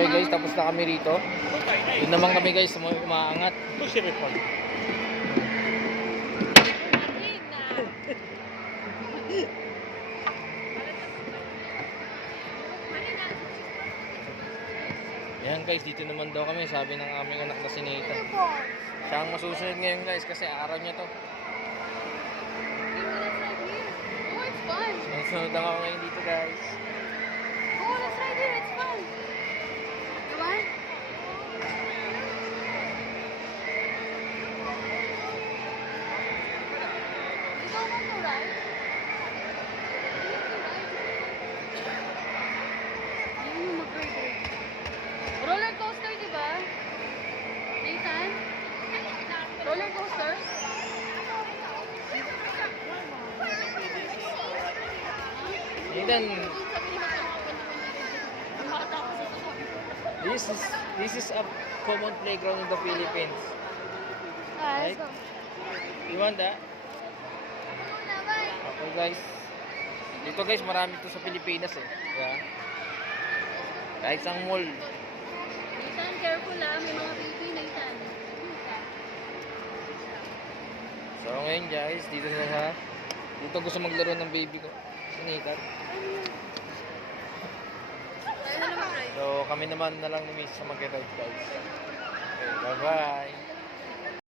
Okay guys, tapos na kami rito. Yun naman kami guys, umaangat. Yan guys, dito naman daw kami, sabi ng aming anak na si Nathan. Siya ang masusunod ngayon guys kasi araw niya to. Sunod ako ngayon dito guys. Oh, let's ride here. It's fun. You want? You don't want to ride? Hindi mo mag-ride. Roller coaster, di ba? Nathan? Roller coaster? Nathan, this is a common playground in the Philippines. Let's go. You want that? Okay guys. Dito guys, marami to sa Pilipinas eh. Yeah. Kahit isang mall. Nathan, careful ah. May mga baby, Nathan. So ngayon guys, dito gusto maglaro ng baby ko. Si Nathan. So kami naman na lang ni Miss sa mag-ride guys. Okay, bye bye.